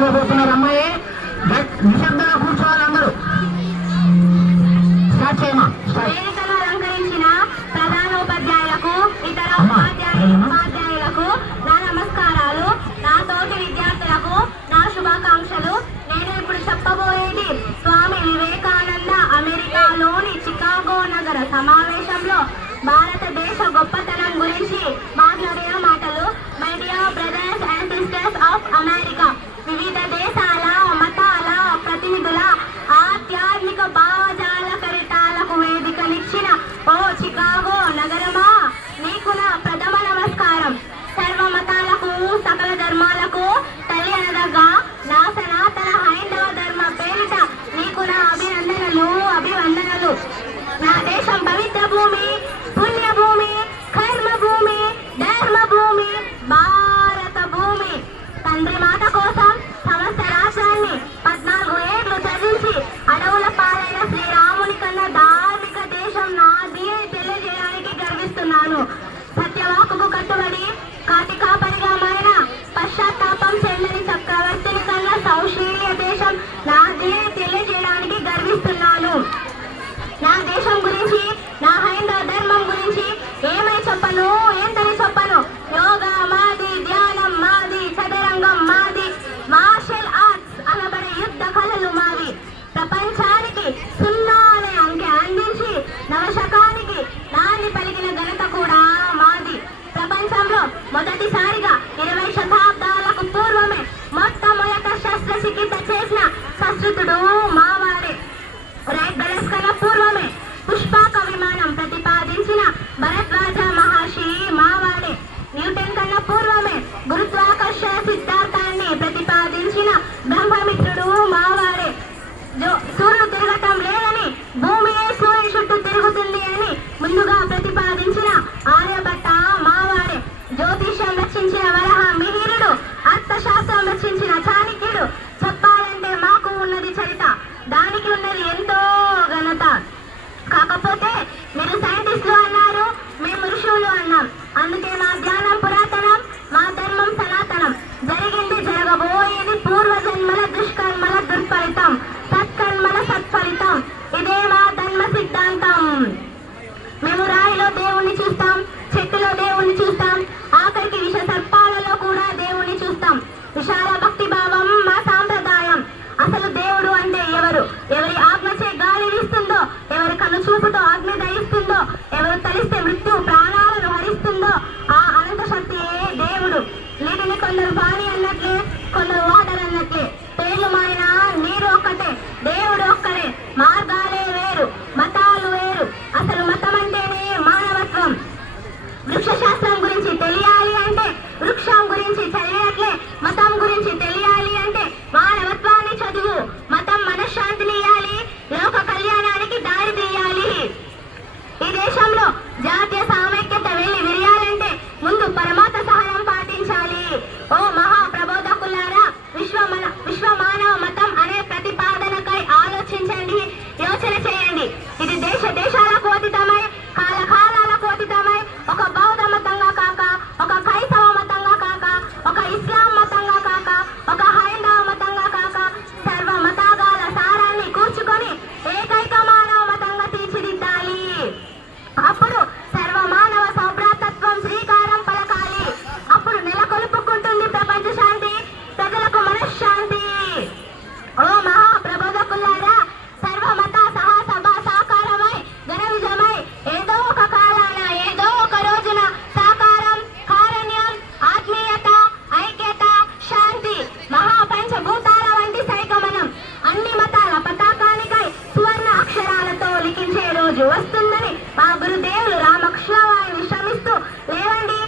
మాట్లాడబోతున్నారు. అమ్మాయి నిశ్శబ్దంగా కూర్చోవాలి అందరూ. స్టార్ట్ చేయమా. వేదికను అలంకరించిన ప్రధానోపాధ్యాయులకు, ఇతర ఉపాధ్యాయులకు నా నమస్కారాలు. నా తోటి విద్యార్థులకు నా శుభాకాంక్షలు. నేను ఇప్పుడు చెప్పబోయేది స్వామి వివేకానంద అమెరికాలోని చికాగో నగర సమావేశంలో భారతదేశ గొప్పతనం గురించి మాట్లాడిన మాటలు. My dear brothers and sisters of America, వివిధ దేశాల మతాల ప్రతినిధుల ఆధ్యాత్మిక భావజాల కరిటాలకు వేదికనిచ్చిన ఓ చికాగో నగరమా, నీకు నా ప్రథమ నమస్కారం. సర్వ మతాలకు సకల ధర్మాలకు తల్లి అనదగా నా సనాతన హైందవ ధర్మ పేరిట నీకు నా అభివందనలు. నా దేశం పవిత్ర భూమి, పుణ్య భూమి, కర్మ భూమి, ధర్మ భూమి, భారత భూమి. తండ్రి మాట కోసం సమస్త రాష్ట్రాన్ని 14 ఏళ్లు చదివించి అడవుల పాలైన శ్రీరాముని కన్నా ధార్మిక దేశం నాది అని తెలియజేయడానికి గర్విస్తున్నాను. సత్యవాకుకు కట్టుబడి కాటికాపరిగా మారిన పశ్చాత్తాపం చెందని చక్రవర్తిని కన్నా సౌశీల్య దేశం నాది అని తెలియజేయడానికి గర్విస్తున్నాను. నా దేశం గురించి, నా హైందవ ధర్మం గురించి ఏమై చెప్పను, ఏంటని చెప్పను. యోగా మాది, ధ్యానం మాది, చదరంగం మాది, మార్షల్ ఆర్ట్స్ అనబడే యుద్ధ కళలు మావి. ప్రపంచానికి 0 అనే అంకె అందించి నవశకానికి నాని పలికిన ఘనత కూడా మాది. ప్రపంచంలో మొదటిసారిగా 20 శతాబ్దాలకు పూర్వమే మొట్టమొదట శస్త్రచికిత్స చేసిన సంస్కృతుడు మావాడే. రైట్ బ్రదర్స్ కన్నా పూర్వమే పుష్పక విమానం ప్రతిపాదించిన భరద్వాజ మహర్షి మావాడే. న్యూటన్ కన్నా పూర్వమే గురుత్వాకర్షణ సిద్ధాంతాన్ని ప్రతిపాదించిన బ్రహ్మమిత్రుడు మావాడే. సూర్యుడు తిరగటం లేదని భూమియే సూర్యుని చుట్టూ తిరుగుతుంది అని ముందుగా ప్రతిపాదించిన ఆర్యభట్ట మావాడే. జ్యోతిష్యం రచించిన వరహ మిహిరుడు, అర్థశాస్త్రం రచించిన చాణక్యుడు. చెప్పాలంటే మాకు ఉన్నది చరిత, దానికి ఉన్నది ఎంతో ఘనత. కాకపోతే మీరు సైంటిస్టులు అన్నారు, మేము ఋషులు అన్నాం. అందుకే మా జ్ఞానం పురాతనం, మా ధర్మం సనాతనం. జరిగింది జరగబోయేది పూర్వజన్మల దుష్కర్మల దుర్ఫలితం, సత్కర్మల సత్ఫలితం. ఇదే మా ధర్మ సిద్ధాంతం. మేము రాయిలో దేవుణ్ణి చూస్తాం, చెట్టులో దేవుణ్ణి చూస్తాం, ఆఖరికి విష సర్పాలలో కూడా దేవుణ్ణి చూస్తాం. విశాల భక్తి భావం మా సాంప్రదాయం. అసలు దేవుడు అంటే ఎవరు? ఎవరి ఆజ్ఞచే గాలి వీస్తుందో, ఎవరి కనుచూపుతో అగ్ని దయిస్తుందో, ఎవరు తలిస్తే మృత్యు ప్రాణాలను హరిస్తుందో ఆ అనంత శక్తియే దేవుడు. నీటిని కొందరు పాని అన్నట్లే, కొందరు వాటర్ అన్నట్లే. పేర్లు మారిన నీరు ఒక్కటే, దేవుడు ఒక్కడే. మార్గాలే వేరు, మతాలు వేరు. అసలు మతం అంటేనే మానవత్వం. వృక్షశాస్త్రం గురించి తెలియాలి అంటే వృక్షం గురించి చదివినట్లే, మతం గురించి తెలియాలి అంటే మానవత్వాన్ని చదువు. మతం మనశ్శాంతిని ఇయ్యాలి, లోక కళ్యాణానికి దారి తీయాలి. ఈ దేశంలో జాతీయ సామైక్యత వెళ్ళి విరియాలంటే ముందు పరమాత్మ సహనం పాటించాలి. ఓ మహా ప్రబోధకులారా, విశ్వ మానవ మతం అనే ప్రతిపాదనకై ఆలోచించండి, యోచన చేయండి. ఇది దేశాలకు అతీతమై, కాలాలకు అతీతమై, ఒక బౌద్ధ మతంగా కాక, ఒక క్రైస్తవ మతంగా కాక, ఒక ఇస్లాం మతంగా కాక, ఒక హైందవ మతంగా కాక, సర్వ మతాగాల సారాన్ని కూర్చుకొని ఏకైక మానవ మతంగా తీర్చిదిద్దాలి. అప్పుడు సర్వ మానవ సౌభ్రాతత్వం శ్రీకారం పలకాలి. అప్పుడు నెలకొల్పుకుంటుంది ప్రపంచ శాంతి, ప్రజలకు మనశ్శాంతి. ఓ మహా ప్రబోధకులారా, సర్వ మత సహసభ సాకారమై ఘన విజయమై ఏదో ఒక కాలాన, ఏదో ఒక రోజున సాకారం, కారణ్యం, ఆత్మీయత, ఐక్యత, శాంతి, మహాపంచభూతాల వంటి సైకమనం అన్ని మతాల పతాకానికై సువర్ణ అక్షరాలతో లిఖించే రోజు వస్తుందని మా గురుదేవులు రామకృష్ణ వారిని శ్రమిస్తూ లేవండి